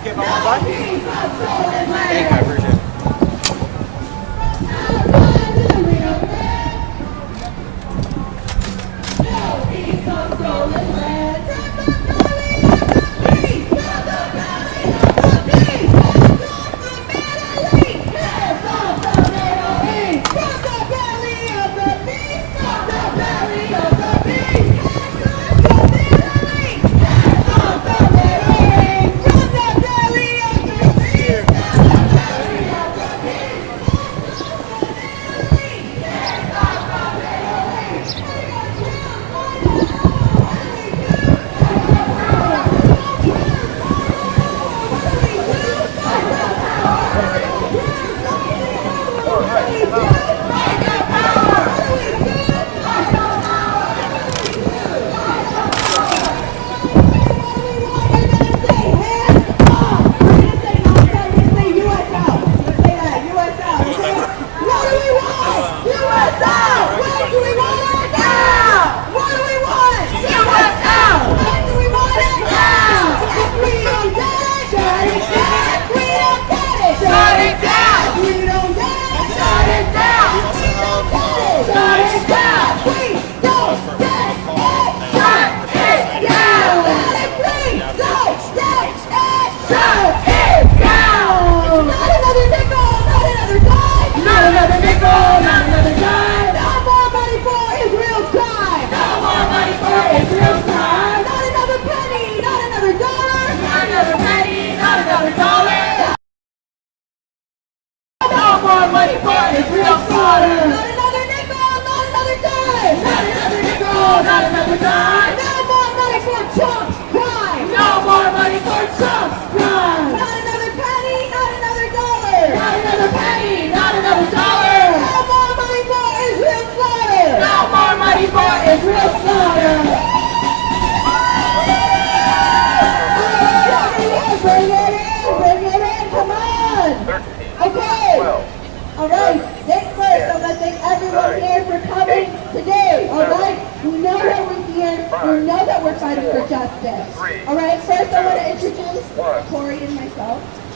Okay, my one Thank you, version.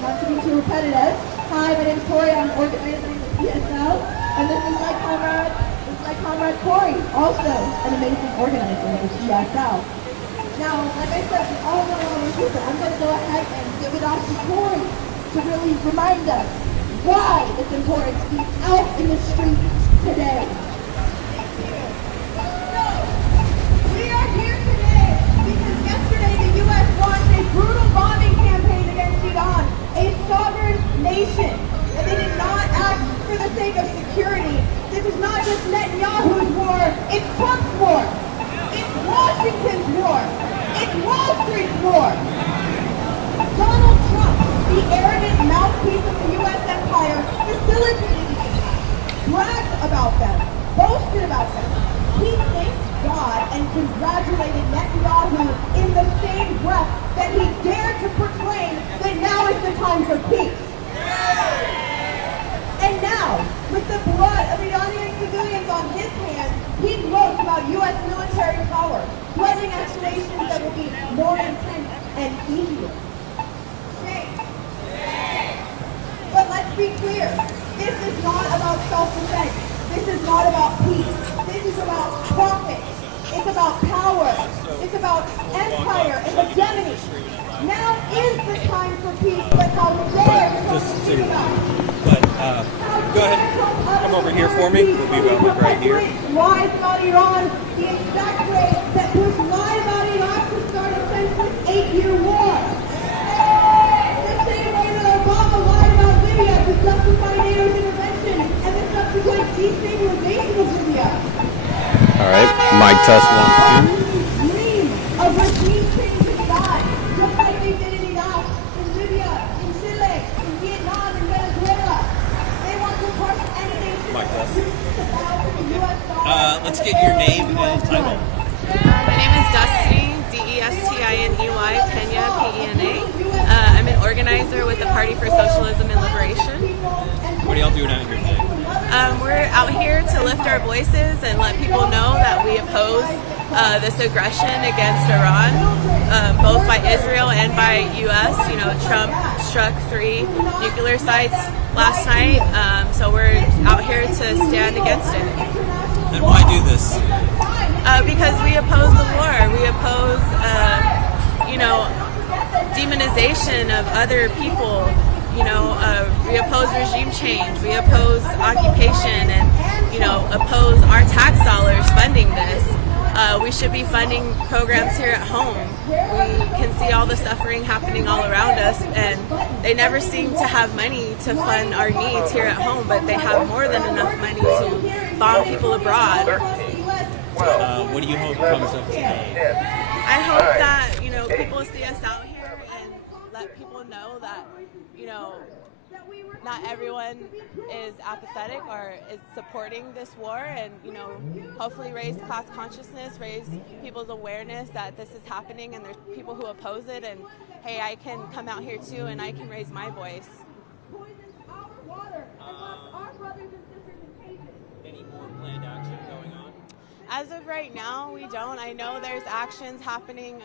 not to be too repetitive. Hi, my name is Tori. I'm organizing the PSL, and this is my comrade Corey, also an amazing organizer of the PSL. Now, like I said, we all know all these people. I'm going to go ahead and give it off to Corey to really remind us why it's important to be out in the streets today. So, we are here today because yesterday the U.S. launched a brutal bombing campaign against Iran, a sovereign nation. And they did not act for the sake of security. This is not just Netanyahu's war, it's Trump's war. It's Washington's war. It's Wall Street's war. Donald Trump, the arrogant mouthpiece of the U.S. empire, facilitated these attacks, bragged about them, boasted about them. He thanked God and congratulated Netanyahu in the same breath that he dared to proclaim that now is the time for peace. And now, with the blood of Iranian civilians on his hands, he gloats about U.S. military power, pledging escalations that will be more intense and easier. Shame. But let's be clear, this is not about self-defense. This is not about peace. This is about profit. It's about power. It's about empire and hegemony. Now is the time for peace, but how dare Trump speak about it? Go ahead. Come over here for me. We'll be right here. Lies about Iran, the exact way that Bush lied about Iraq to start a senseless 8-year war. The same way that Obama lied about Libya to justify NATO's intervention and the subsequent destabilization of Libya. All right, mic test 1, 2. Dream of regime change and die, just like they did in Iraq, in Libya, in Chile, in Vietnam, in Venezuela. They want to crush anything to the U.S. dollar. Let's get your name and title. My name is Destiny, D-E-S-T-I-N-E-Y, Pena, P-E-N-A. I'm an organizer with the Party for Socialism and Liberation. What are y'all doing out here today? We're out here to lift our voices and let people know that we oppose this aggression against Iran, both by Israel and by U.S. You know, Trump struck 3 nuclear sites last night, so we're out here to stand against it. And why do this? Because we oppose the war. We oppose, demonization of other people. We oppose regime change. We oppose occupation, and oppose our tax dollars funding this. We should be funding programs here at home. We can see all the suffering happening all around us, and they never seem to have money to fund our needs here at home, but they have more than enough money to bomb people abroad. What do you hope comes of today? I hope that, people see us out here and let people know that, not everyone is apathetic or is supporting this war, and hopefully raise class consciousness, raise people's awareness that this is happening and there's people who oppose it, and hey, I can come out here too and I can raise my voice. Any more planned action going on? As of right now, we don't. I know there's actions happening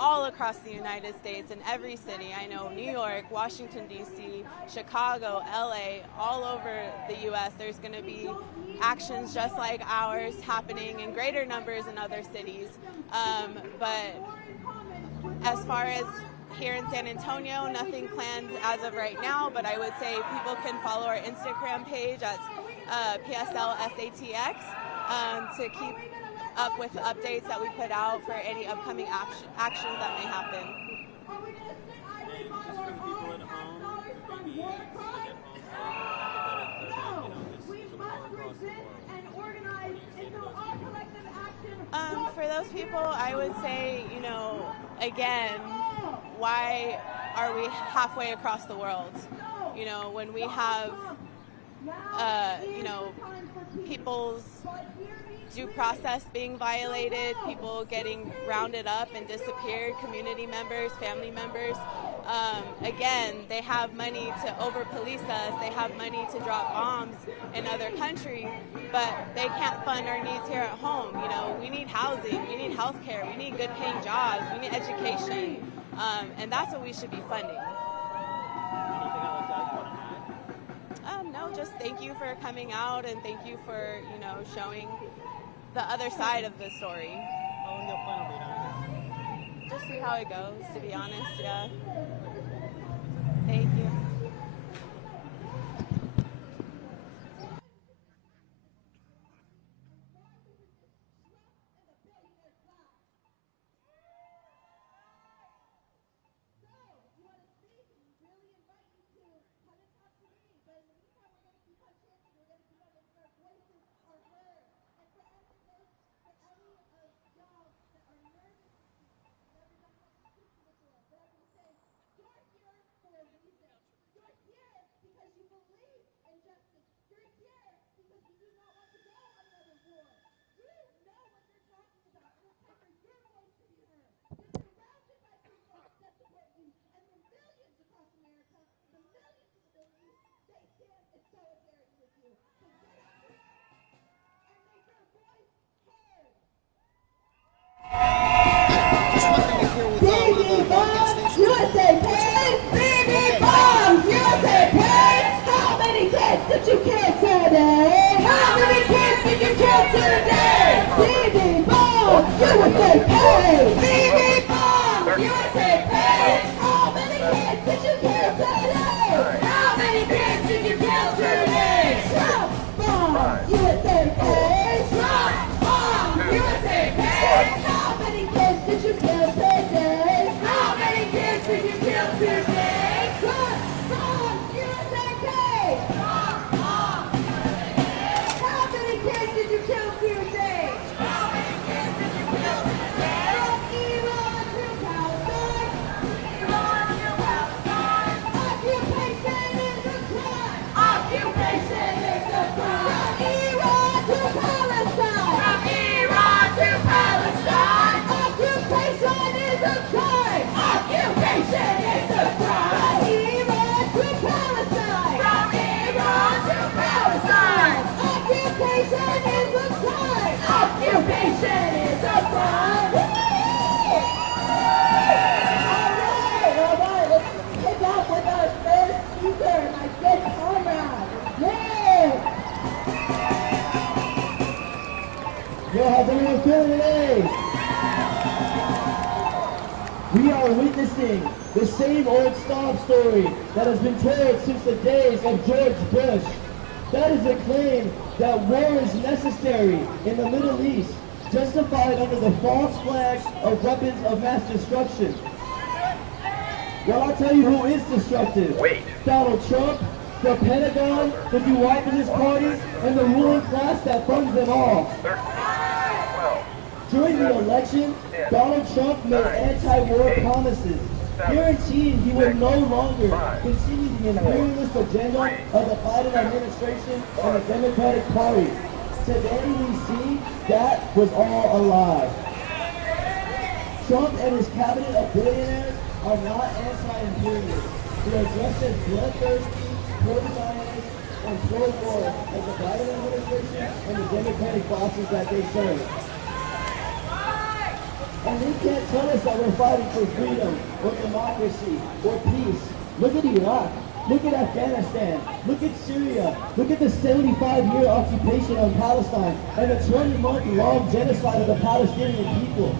all across the United States in every city. I know New York, Washington, D.C., Chicago, L.A., all over the U.S. There's going to be actions just like ours happening in greater numbers in other cities. But as far as here in San Antonio, nothing planned as of right now, but I would say people can follow our Instagram page at PSLSATX to keep up with the updates that we put out for any upcoming actions that may happen. For those people, I would say, again, why are we halfway across the world? When we have, people's due process being violated, people getting rounded up and disappeared, community members, family members. Again, they have money to over-police us, they have money to drop bombs in other countries, but they can't fund our needs here at home. We need housing, we need health care, we need good paying jobs, we need education, and that's what we should be funding. thank you for coming out, and thank you for, you know, showing the other side of the story. Just see how it goes, to be honest, yeah. Thank you. Just wondering if you're with one of the broadcast stations. USA Kids, BB Bombs, USA Kids. How many kids did you kill today? How many kids did you kill today? BB Bombs, USA Kids, BB Bombs, USA Kids. How many kids did you kill today? How many kids did you kill today? Drop bombs, USA Kids. Drop bombs, USA Kids. How many kids did you kill today? How many kids did you kill today? Drop bombs, USA Kids. Drop bombs, how many kids did you kill today? How many kids did you kill today? From Iran to Palestine. Iran to Palestine. Occupation is a crime. Occupation is a crime. From Iran to Palestine. From Iran to Palestine. Occupation is a crime. Occupation is a crime. From Iran to Palestine. From Iran to Palestine. Occupation is a crime. Occupation is a crime. All right, let's kick off with our first speaker, my good comrade. Yay! Yo, how's everyone feeling today? We are witnessing the same old sob story that has been told since the days of George Bush. That is a claim that war is necessary in the Middle East, justified under the false flag of weapons of mass destruction. Well, I'll tell you who is destructive. Donald Trump, the Pentagon, the duopolist parties, and the ruling class that funds them all. During the election, Donald Trump made anti-war promises, guaranteeing he would no longer continue the imperialist agenda of the Biden administration and the Democratic Party. Today we see that was all a lie. Trump and his cabinet of billionaires are not anti-imperialists. They are just as bloodthirsty, pro-Zionist, and pro-war as the Biden administration and the Democratic bosses that they serve. And they can't tell us that we're fighting for freedom, or democracy, or peace. Look at Iraq. Look at Afghanistan. Look at Syria. Look at the 75-year occupation of Palestine and the 20-month-long genocide of the Palestinian people.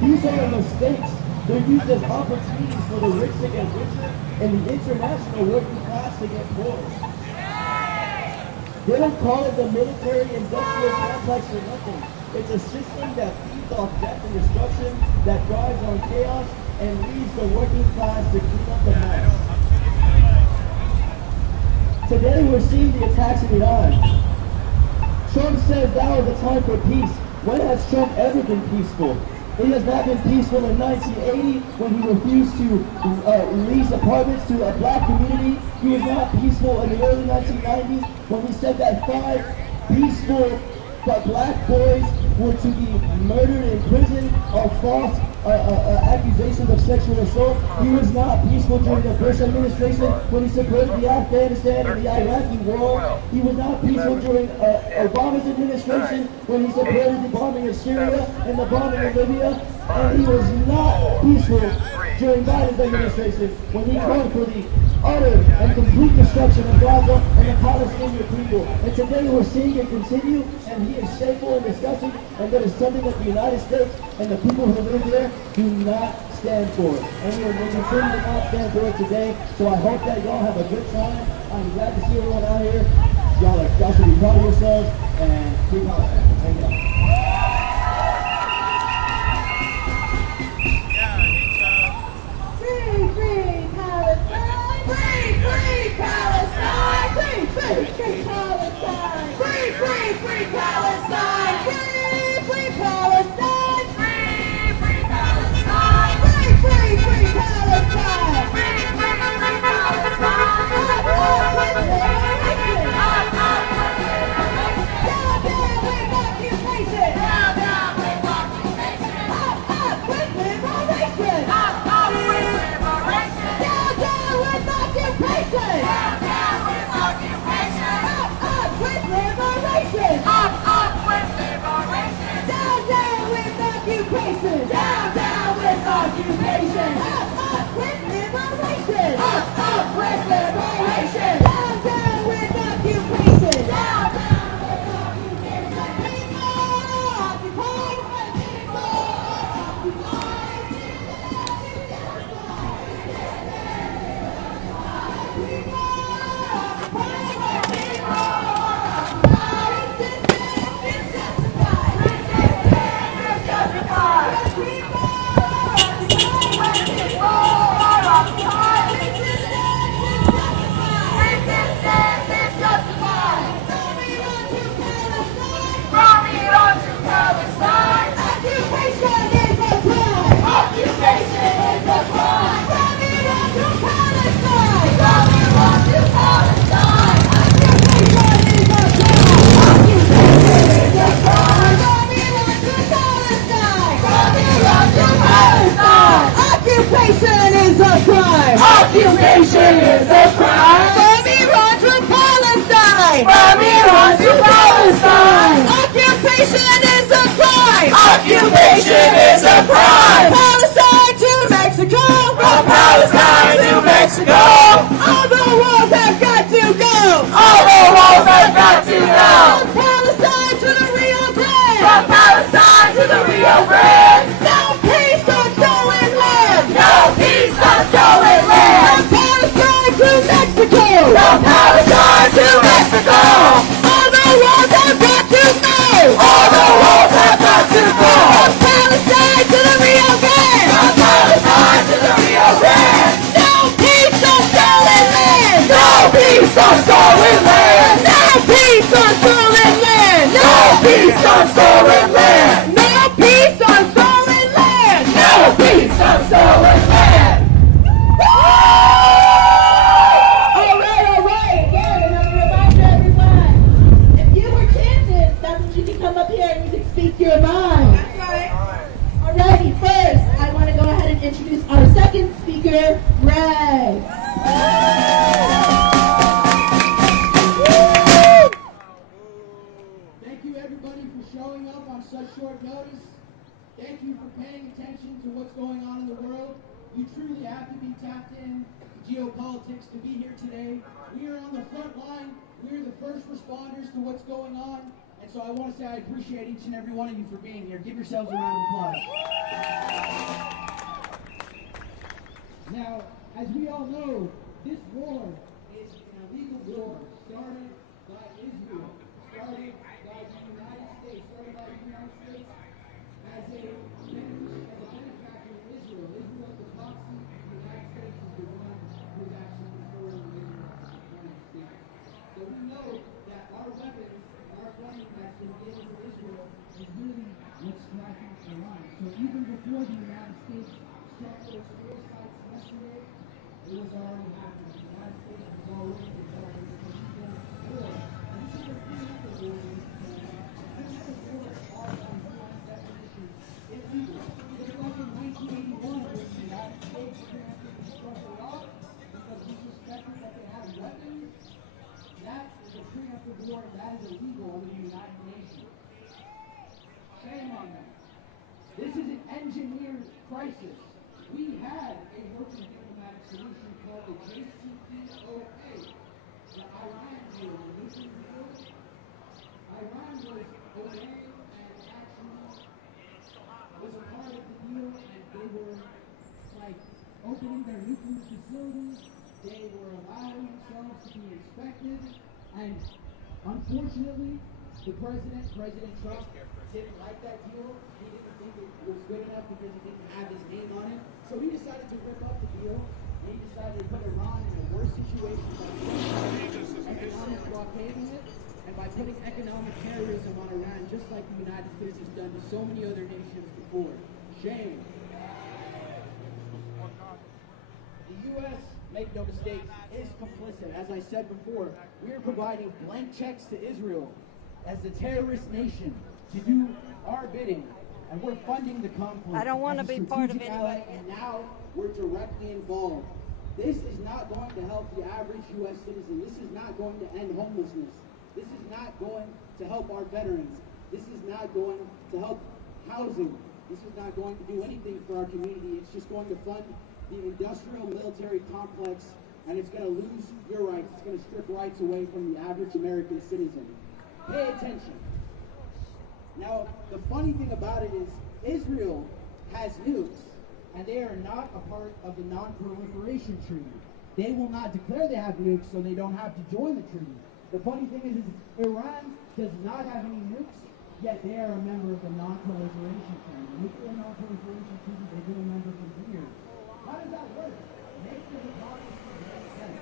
These are mistakes. They're used as opportunities for the rich to get richer and the international working class to get poorer. They don't call it the military-industrial complex for nothing. It's a system that feeds off death and destruction, that thrives on chaos, and leads the working class to clean up the mess. Today we're seeing the attacks in Iran. Trump says now is the time for peace. When has Trump ever been peaceful? He has not been peaceful in 1980 when he refused to lease apartments to a black community. He was not peaceful in the early 1990s when he said that 5 peaceful black boys were to be murdered in prison on false accusations of sexual assault. He was not peaceful during the Bush administration when he supported the Afghanistan and the Iraqi war. He was not peaceful during Obama's administration when he supported the bombing of Syria and the bombing of Libya. And he was not peaceful during Biden's administration when he called for the utter and complete destruction of Gaza and the Palestinian people. And today we're seeing it continue, and he is shameful and disgusting, and that is something that the United States and the people who live there do not stand for. And we are continuing to not stand for it today. So I hope that y'all have a good time. I'm glad to see everyone out here. Y'all should be proud of yourselves and free Palestine. Thank you. Free, free Palestine! Free, free Palestine! Free, free, free Palestine! Free, free, free Palestine! Free, free Palestine! Free, free Palestine! Free, free, free Palestine! Free, free, free Palestine! Up, up with liberation! Up, up with liberation! Down, down with occupation! Down, down with occupation! Up, up with liberation! Up, up with liberation! Down, down with occupation! Down, down with occupation! Up with liberation! Up with liberation! Down, down with occupation! Down, down with occupation! Up with liberation! Up with liberation! Down, down with occupation! Down, down with occupation! People occupy! People Occupation is a crime! Occupation is a crime! From Iran to Palestine! From Iran to Palestine! Occupation is a crime! Occupation is a crime! Palestine to Mexico! From Palestine to Mexico! All the walls have got to go! All the walls have got to go! From Palestine to the Rio Grande! From Palestine to the Rio Grande! No peace on stolen land! No peace on stolen land! From Palestine to Mexico! From Palestine to Mexico! All the walls have got to go! All the walls have got to go! From Palestine to the Rio Grande! From Palestine to the Rio Grande! No peace on stolen land! No peace on stolen land! No peace on stolen land! No peace on stolen land! No peace on stolen land! No peace on stolen land! All right. Again, another reminder, everyone. If you were Kansas, that means you can come up here and you can speak your mind. That's right. Alrighty, first, I want to go ahead and introduce our second speaker, Ray. Thank you everybody for showing up on such short notice. Thank you for paying attention to what's going on in the world. You truly have to be tapped in to geopolitics to be here today. We are on the front line. We are the first responders to what's going on. And so I want to say I appreciate each and every one of you for being here. Give yourselves a round of applause. Now, as we all know, this war is an illegal war started by Israel, started by the United States, as a benefactor of Israel. Israel is the proxy, the United States is the one who is actually controlling Israel to one extent. So we know that our weapons and our funding that's been given to Israel is really what's striking the line. So even before the United States struck those 4 sites yesterday, it was already happening. The United States was already involved in this illegal war. And this is the preemptive war. Preemptive war are by U.S. definition illegal. Just like in 1981 when the United States preemptively struck Iraq because we suspected that they had weapons, that is a preemptive war and that is illegal under the United Nations. Shame on them. This is an engineered crisis. We had a working diplomatic solution called the JCPOA, the Iran deal, the nuclear deal. Iran was away and actually was a part of the deal, and they were like opening their nuclear facilities. They were allowing themselves to be inspected, and unfortunately, President Trump, didn't like that deal. He didn't think it was good enough because it didn't have his name on it. So he decided to rip up the deal, and he decided to put Iran in a worse situation by economic blockading it, and by putting economic terrorism on Iran, just like the United States has done to so many other nations before. Shame. The U.S., make no mistake, is complicit. As I said before, we are providing blank checks to Israel as the terrorist nation to do our bidding, and we're funding the conflict. I don't want to as a be part of strategic ally, anything. and now we're directly involved. This is not going to help the average U.S. citizen. This is not going to end homelessness. This is not going to help our veterans. This is not going to help housing. This is not going to do anything for our community. It's just going to fund the industrial military complex, and it's going to lose your rights. It's going to strip rights away from the average American citizen. Pay attention. Now, the funny thing about it is Israel has nukes, and they are not a part of the non-proliferation treaty. They will not declare they have nukes, so they don't have to join the treaty. The funny thing is Iran does not have any nukes, yet they are a member of the non-proliferation treaty. The nuclear non-proliferation treaty, they've been a member for years. How does that work? Make the democracy make sense.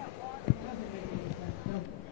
It doesn't make any sense, does it?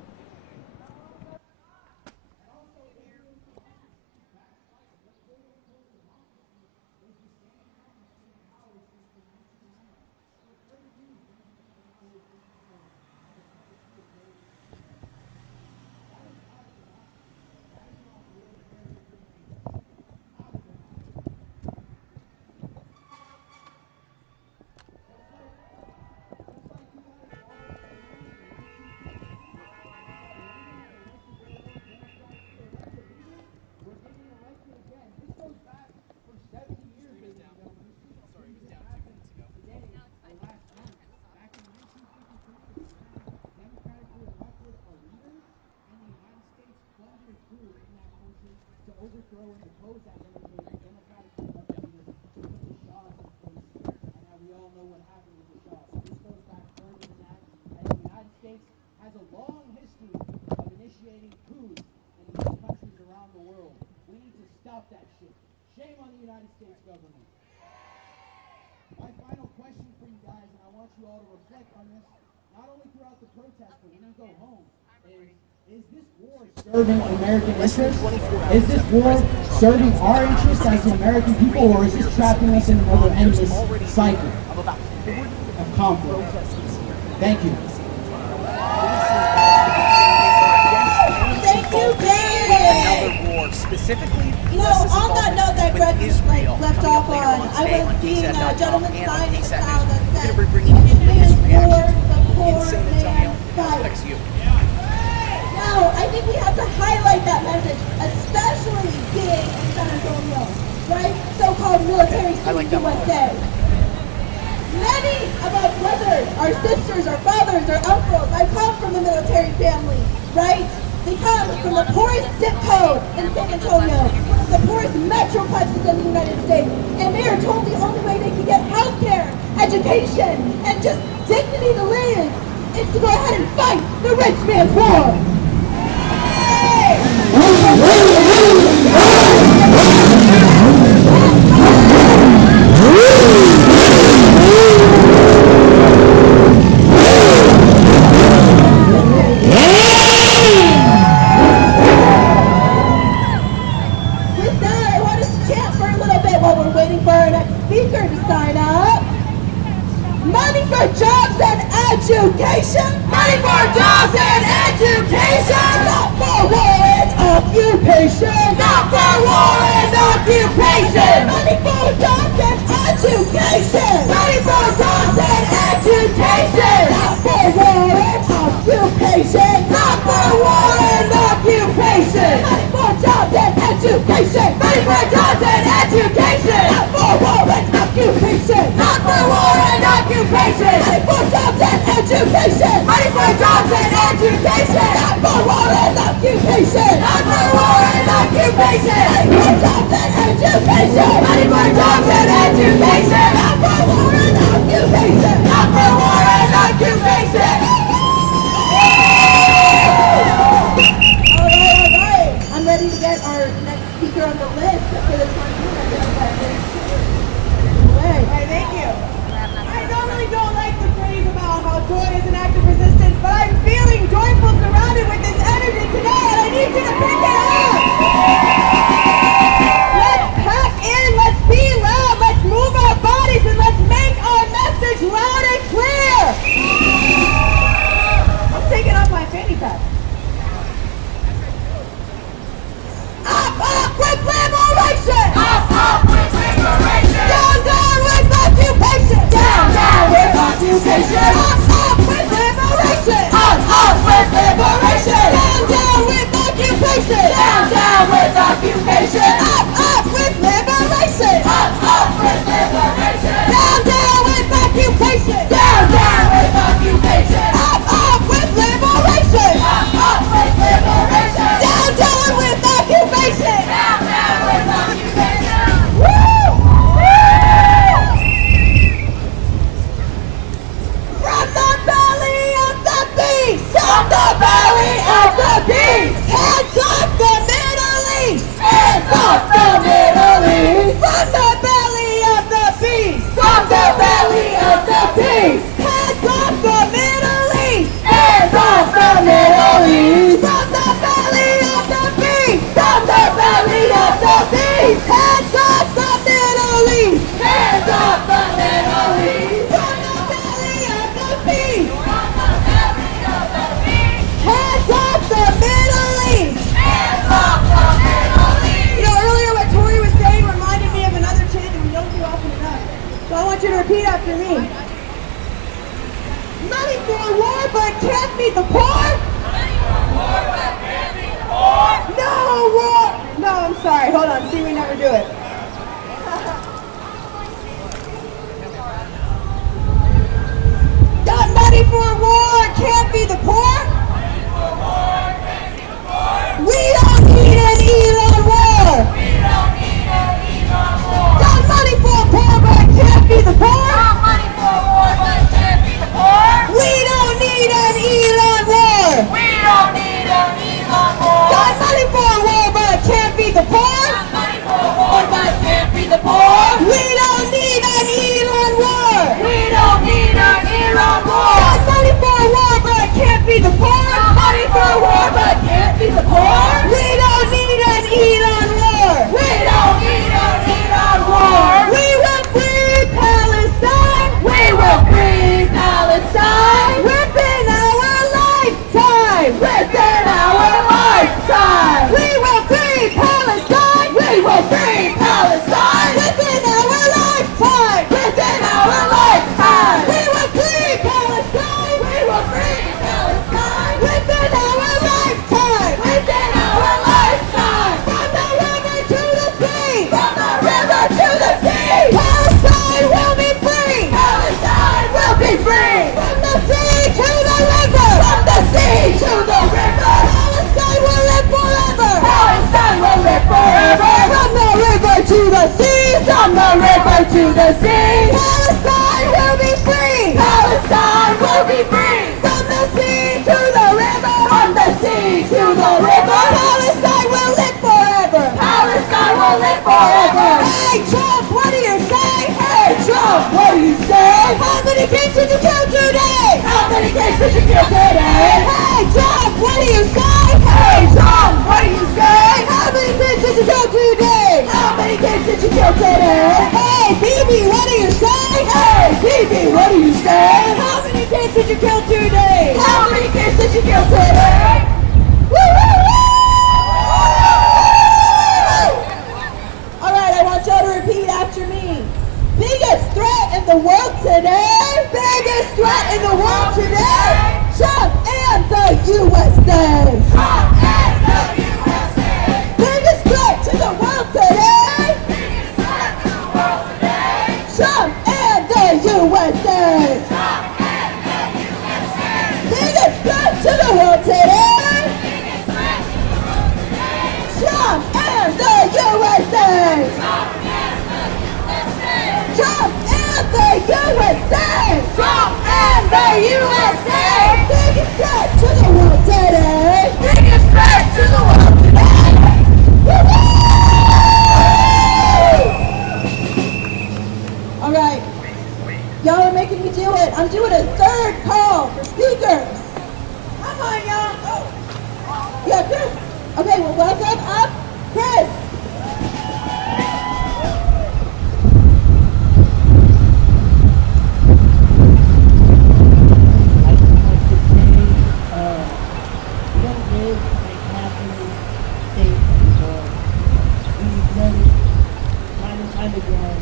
Overthrow and depose that military democratically elected leader, put the Shahs in place, and now we all know what happened with the Shahs. This goes back further than that, and the United States has a long history of initiating coups in these countries around the world. We need to stop that shit. Shame on the United States government. My final question for you guys, and I want you all to reflect on this, not only throughout the protest, but when you go home, is this war serving American interests? Is this war serving our interests as the American people, or is this trapping us in another endless cycle of conflict? Thank you. Thank you, David. Another war, specifically. You know, on that note that Greg just left off on, I was seeing a gentleman sign in the crowd that said, "Stand for the poor man's fight." Now, I think we have to highlight that message, especially being in San Antonio, right? So-called military city USA. Many of our brothers, our sisters, our fathers, our uncles, I come from a military family, right? They come from the poorest zip code in San Antonio, one of the poorest metroplexes in the United States, and they are told the only way they can get health care, education, and just dignity to live is to go ahead and fight the rich man's war. With that, I want us to chant for a little bit while we're waiting for our next speaker to sign up. Money for jobs and education. Money for jobs and education. Not for war and occupation. Not for war and occupation. Money for jobs and education. Money for jobs and education. Not for war and occupation. Not for war and occupation. Money for jobs and education. Money for jobs and education. Not for war and occupation. Not for war and occupation. Money for jobs occupation. Fighting for jobs and education. Not for war and occupation. Not for war and occupation. Fighting for jobs and education. Fighting for jobs and education. Not for war and occupation. Not for war and occupation. Alright. I'm ready to get our next speaker on the list for this one. Hey, thank you. I normally don't like the phrase about how joy is an act of resistance, but I'm feeling joyful surrounded with this energy today, and I need you to pick it up. Let's pack in, let's be loud, let's move our bodies, and let's make our message loud and clear. I'm taking off my fanny pack. Up with liberation! Up with liberation! Down with occupation! Down with occupation! Up with liberation! Up with liberation! Down with occupation! Down with occupation! Up with liberation! Up with liberation! Down with occupation! Down with occupation! Up with liberation! Up with liberation! Down with occupation! Down with occupation! Woo! From the belly of the beast! From the belly of the beast! Hands off the Middle East! Hands off the Middle East! From the belly of the beast! From the belly of the beast! Hands off the Middle East! Hands off the Middle East! From the belly of the beast! From the belly of the beast! Hands off the Middle East! Hands off the Middle East! From the belly of the beast! From the belly of the beast! Hands off the Middle East! Hands off the Middle East! You know, earlier what Tori was saying reminded me of another chant that we don't do often enough. So I want you to repeat after me. Money for war, but can't feed the poor? No war! No, I'm sorry. Hold on. See, we never do it. Got money for war, can't be the poor? We don't need an Elon war! Got money for poor, but can't be the poor? We don't need an Elon war! Got money for war, but can't be the poor? We don't need an Elon war! Got money for war, but can't be the poor? We don't need an Elon war! We will free Palestine! Within our lifetime! We will free Palestine! Within our lifetime! We will free Palestine! Within our lifetime! From the river to the sea! Palestine will be free! From the sea to the river! Palestine will live forever! From the river to the sea! Palestine will be free! From the sea to the river! Palestine will live forever! Hey Trump, what do you say? How many kids did you kill today? Hey Trump, what do you say? How many kids did you kill today? Hey Bibi, what do you say? How many kids did you kill today? Alright, I want y'all to repeat after me. Biggest threat in the world today? Trump and the USA! Biggest threat to the world today? Trump and the USA! the USA! Biggest threat to the world today! Biggest threat to the world today! All right. Y'all are making me do it. I'm doing a third call for speakers. Come on, y'all. Oh. Yeah, Chris. Okay, well, welcome up, Chris. I just like to say, we don't live in a capitalist state anymore. We've noticed time and time again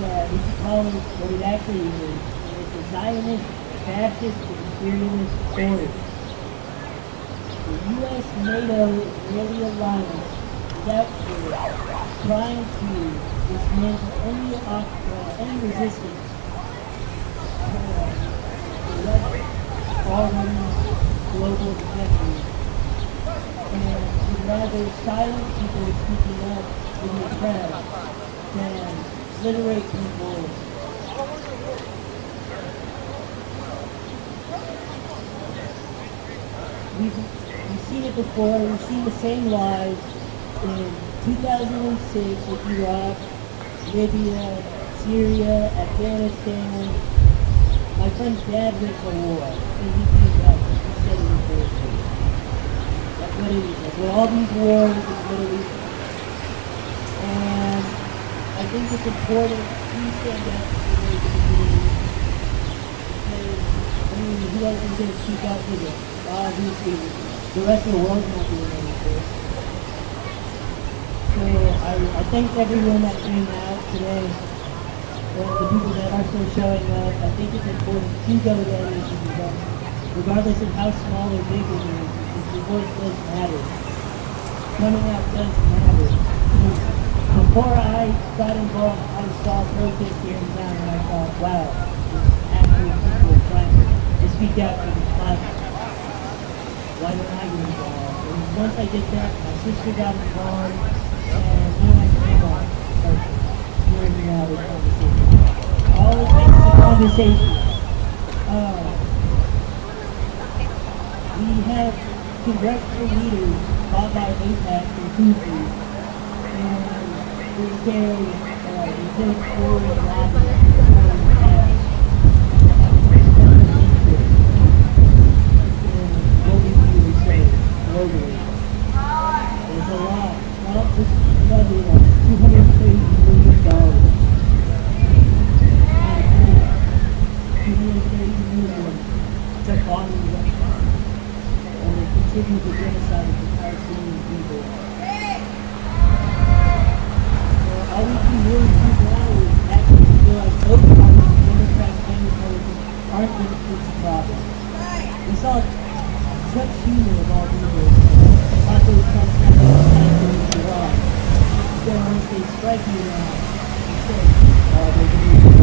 that we should call it what it actually is. And it's a Zionist, fascist, imperialist force. The U.S. NATO Israeli alliance is out there trying to dismantle any resistance already global hegemony, and would rather silence people speaking up in the press than obliterate people. We've seen it before. We've seen the same lies in 2006 with Iraq, Libya, Syria, Afghanistan. My friend's dad went to war, and he came back and he said it was bullshit. That's what it is. That's what all these wars is literally. And I think it's important we stand up for the community. Because, I mean, who else is going to speak out for this? Obviously, the rest of the world's not doing anything. So I thank everyone that came out today. The people that are still showing up, I think it's important to go to any of these events, regardless of how small or big it is, because your voice does matter. Coming out does matter. Before I got involved, I saw protests here in town, and I thought, wow, there's actually people trying to speak out for the climate. Why don't I get involved? And once I did that, my sister got involved, and now I came on. Hearing me out with conversation. All it takes is a conversation. We have congressional leaders taught by APAC and Kufi, and they take forward a lobby for the past. What we really say globally. There's a lot. Not just money, like $230 million. To bottom and they contribute to genocide of the Palestinian people. So all we can really do now is actually feel like both parties, Democrats and Republicans, aren't going to fix the problem. We saw such humor of all people. Thought they would come back to Iran. So once they strike Iran, they say, they're going to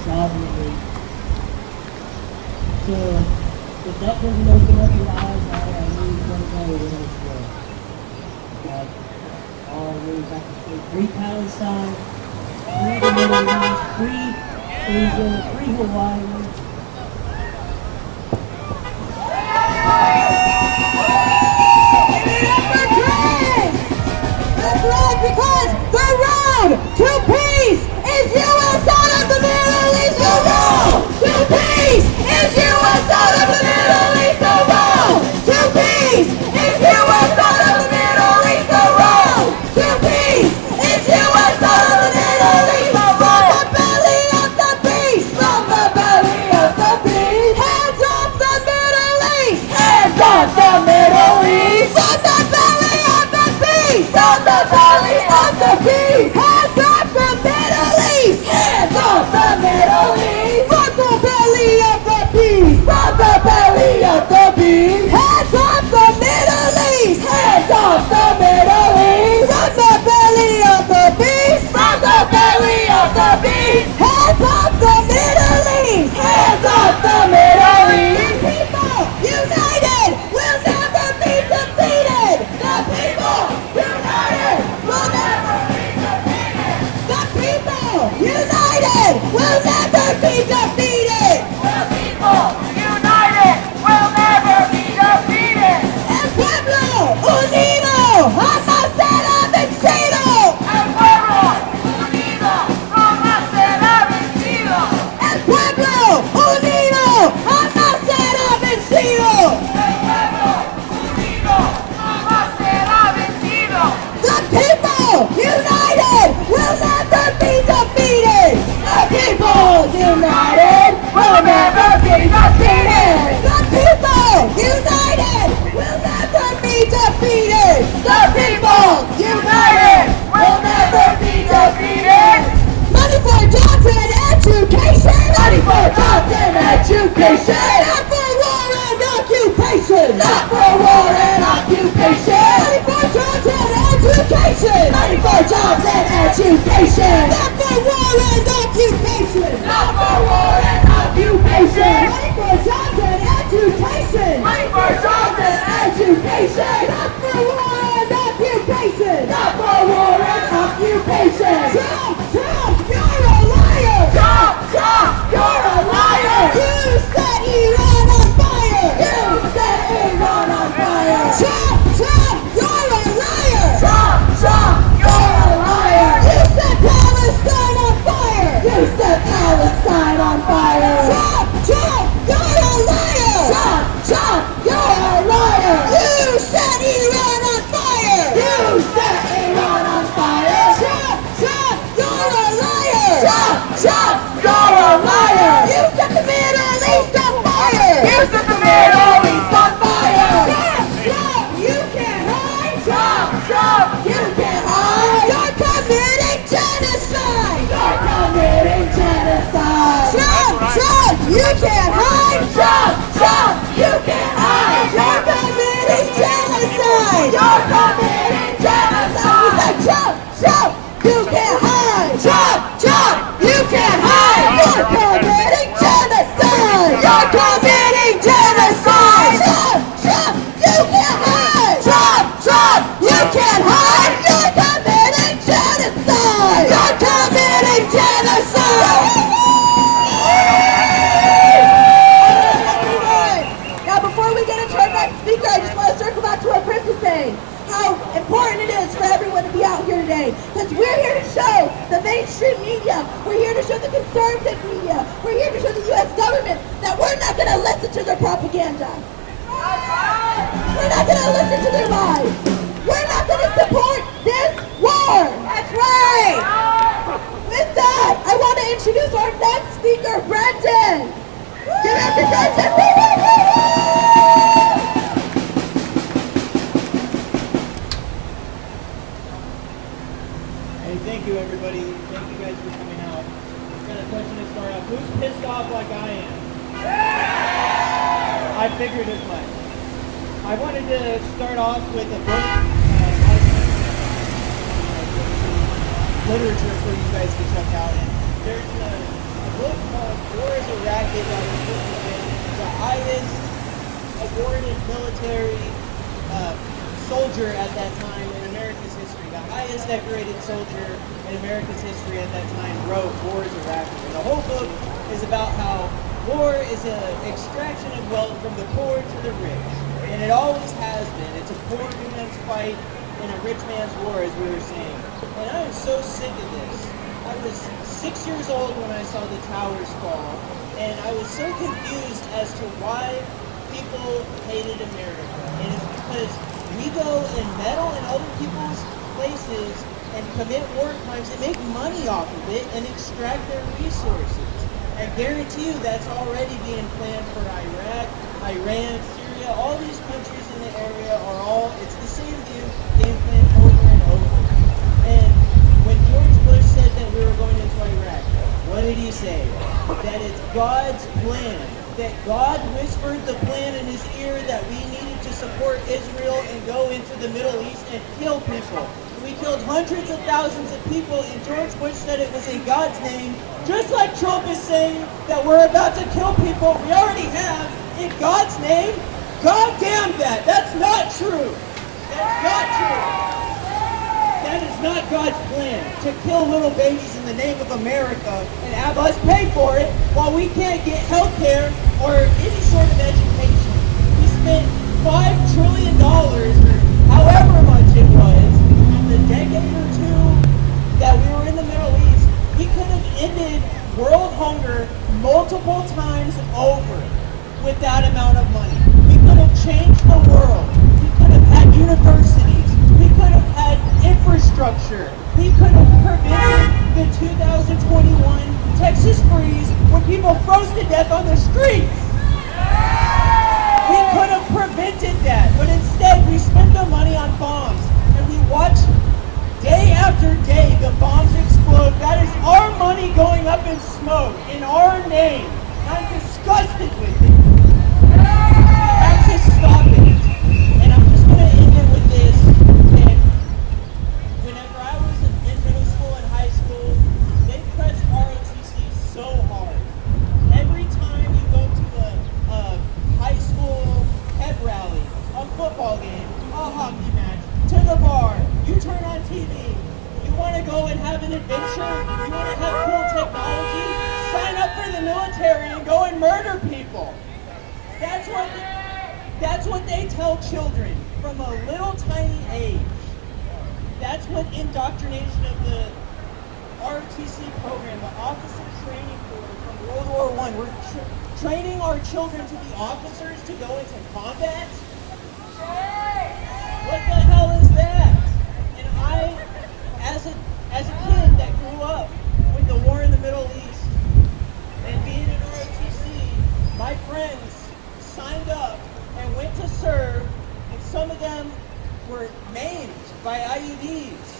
sovereignly. So, if that doesn't open up your eyes, I really don't know where else to go. All really have to say free Palestine, free the Middle East, free Asia, free Hawaii. That's right, because the road to peace is U.S. out of the Middle East. The road to peace is U.S. out of the Middle East. The road to peace is U.S. out of the Middle East. The road to peace is U.S. out of the Middle East. From the belly of the beast. From the belly of the beast. Hands off the Middle East. Hands off the Middle East. You can't hide. Trump, Trump, you can't hide. You're committing genocide. You're committing genocide. We said Trump, Trump, you can't hide. Trump, Trump, you can't hide. You're committing genocide. You're committing genocide. Trump, Trump, you can't hide. Trump, Trump, you can't hide. You're committing genocide. You're committing genocide. Now, before we get into our next speaker, I just want to circle back to what Chris was saying. How important it is for everyone to be out here today. Because we're here to show the mainstream media, we're here to show the conservative media, we're here to show the U.S. government that we're not going to listen to their propaganda. We're not going to listen to their lies. We're not going to support this war. That's right. With that, I want to introduce our next speaker, Brendan. Give it up to Brendan. Hey, thank you everybody. Thank you guys for coming out. I've got a question to start off. Who's pissed off like I am? I figured as much. I wanted to start off with a book, literature for you guys to check out. And there's a book called War is a Racket that was written by the highest awarded military soldier at that time in America's history. The highest decorated soldier in America's history at that time wrote War is a Racket. And the whole book is about how war is an extraction of wealth from the poor to the rich. And it always has been. It's a poor man's fight and a rich man's war, as we were saying. And I am so sick of this. I was 6 years old when I saw the towers fall, and I was so confused as to why people hated America. And it's because we go and meddle in other people's places and commit war crimes and make money off of it and extract their resources. I guarantee you that's already being planned for Iraq, Iran, Syria. All these countries in the area are all, it's the same game plan over and over. And when George Bush said that we were going into Iraq, what did he say? That it's God's plan. That God whispered the plan in his ear that we needed to support Israel and go into the Middle East and kill people. We killed hundreds of thousands of people, and George Bush said it was in God's name. Just like Trump is saying that we're about to kill people, we already have, in God's name. God damn that. That's not true. That's not true. That is not God's plan, to kill little babies in the name of America and have us pay for it while we can't get health care or any sort of education. We spent $5 trillion, or however much it was, in the decade or two that we were in the Middle East. We could have ended world hunger multiple times over with that amount of money. We could have changed the world. We could have had universities. We could have had infrastructure. We could have prevented the 2021 Texas freeze when people froze to death on the streets. We could have prevented that, but instead we spent the money on bombs, and we watch day after day the bombs explode. That is our money going up in smoke in our name. I'm disgusted with it. We have to stop it. And I'm just going to end it with this. And whenever I was in middle school and high school, they pressed ROTC so hard. Every time you go to a high school pep rally, a football game, a hockey match, to the bar, you turn on TV, you want to go and have an adventure, you want to have cool technology, sign up for the military and go and murder people. That's what they tell children from a little tiny age. That's what indoctrination of the ROTC program, the Officer Training Corps from World War I. We're training our children to be officers to go into combat. What the hell is that? And I, as a kid that grew up with the war in the Middle East and being in ROTC, my friends signed up and went to serve, and some of them were maimed by IEDs.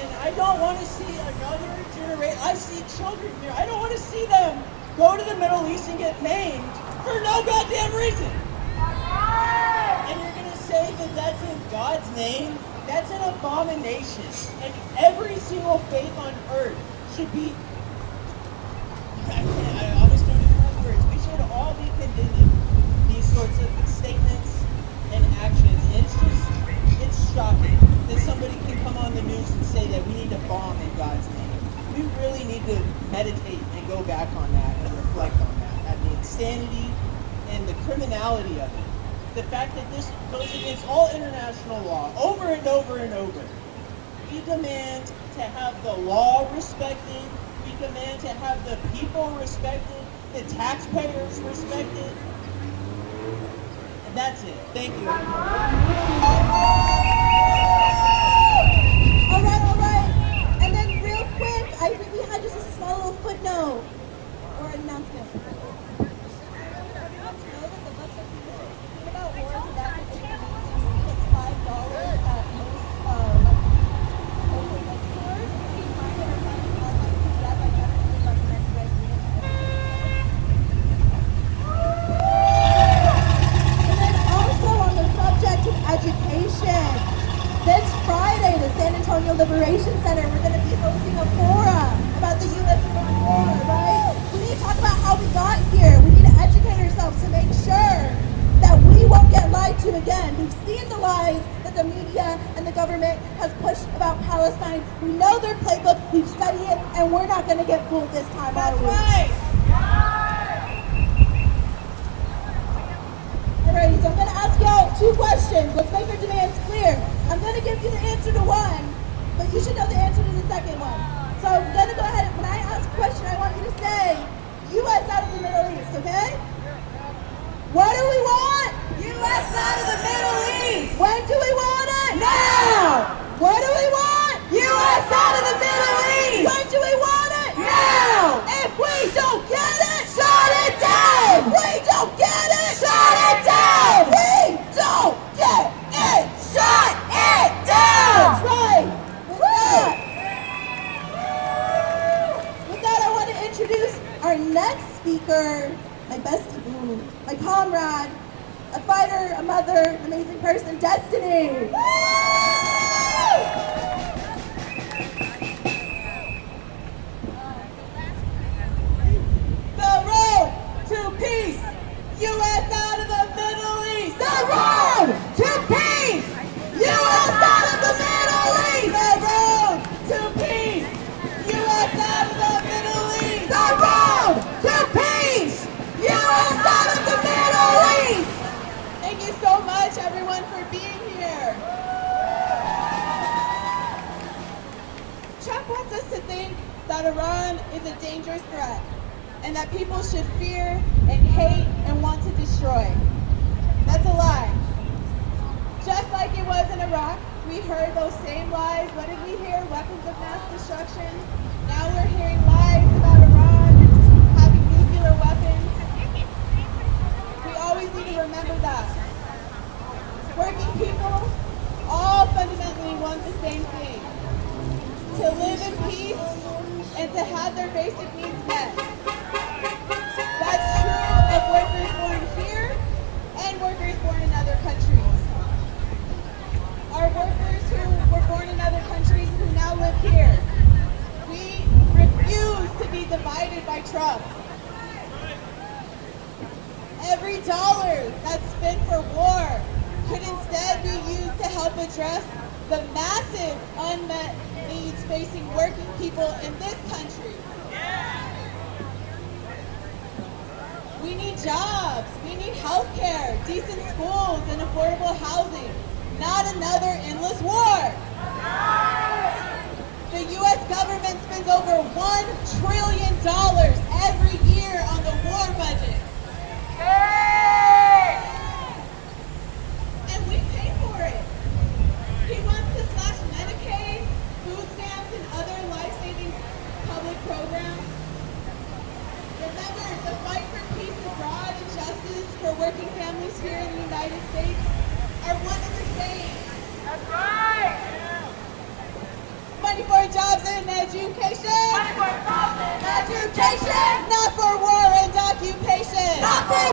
And I don't want to see another generation. I see children here. I don't want to see them go to the Middle East and get maimed for no goddamn reason. And you're gonna say that that's in God's name? That's an abomination. And every single faith on earth should be, I almost don't even have words. We should all be condemning these sorts of statements and actions. And it's shocking that somebody can come on the news and say that we need to bomb in God's name. We really need to meditate and go back on that and reflect on that, at the insanity and the criminality of it. The fact that this goes against all international law over and over and over. We demand to have the law respected. We demand to have the people respected, the taxpayers respected. And that's it. Thank you. All right. And then real quick, I think we had just a small little footnote or an announcement. This Friday, the San Antonio Liberation Center, we're going to be hosting a forum about the U.S. war, right? We need to talk about how we got here. We need to educate ourselves to make sure that we won't get lied to again. We've seen the lies that the media and the government has pushed about Palestine. We know their playbook, we've studied it, and we're not going to get fooled this time, are we? Right. Alrighty, so I'm going to ask y'all 2 questions. Let's make our demands clear. I'm going to give you the answer to one, but you should know the answer to the second one. So I'm going to go ahead, when I ask a question, I want you to say, U.S. out of the Middle East, okay? What do we want? U.S. out of the Middle East. When do we want it? Now. What do we want? U.S. out of the Middle East. When do we want it? Now. If we don't get it, shut it down. If we don't get it, shut it down. We don't get it, shut it down. That's right. With that, I want to introduce our next speaker, my bestie, my comrade, a fighter, a mother, an amazing person, Destiny. The road to peace, U.S. out of the Middle East. The road to peace, U.S. out of the Middle East. The road to peace, U.S. out of the Middle East. The road to peace, U.S. out of the Middle East. Thank you so much, everyone, for being here. Trump wants us to think that Iran is a dangerous threat and that people should fear and hate and want to destroy. That's a lie. Just like it was in Iraq, we heard those same lies. What did we hear? Weapons of mass destruction. Now we're hearing lies about Iran having nuclear weapons. We always need to remember that. Working people all fundamentally want the same thing: to live in peace and to have their basic needs met. That's true of workers born here and workers born in other countries. Our workers who were born in other countries who now live here, we refuse to be divided by Trump. Every dollar that's spent for war could instead be used to help address the massive unmet needs facing working people in this country. We need jobs, we need health care, decent schools, and affordable housing, not another endless war. The U.S. government spends over $1 trillion every year on the war budget. And we pay for it. He wants to slash Medicaid, food stamps, and other life-saving public programs. Remember, the fight for peace abroad and justice for working families here in the United States are one and the same. That's right! Money for jobs and education! Money for jobs and education! Not for war occupation.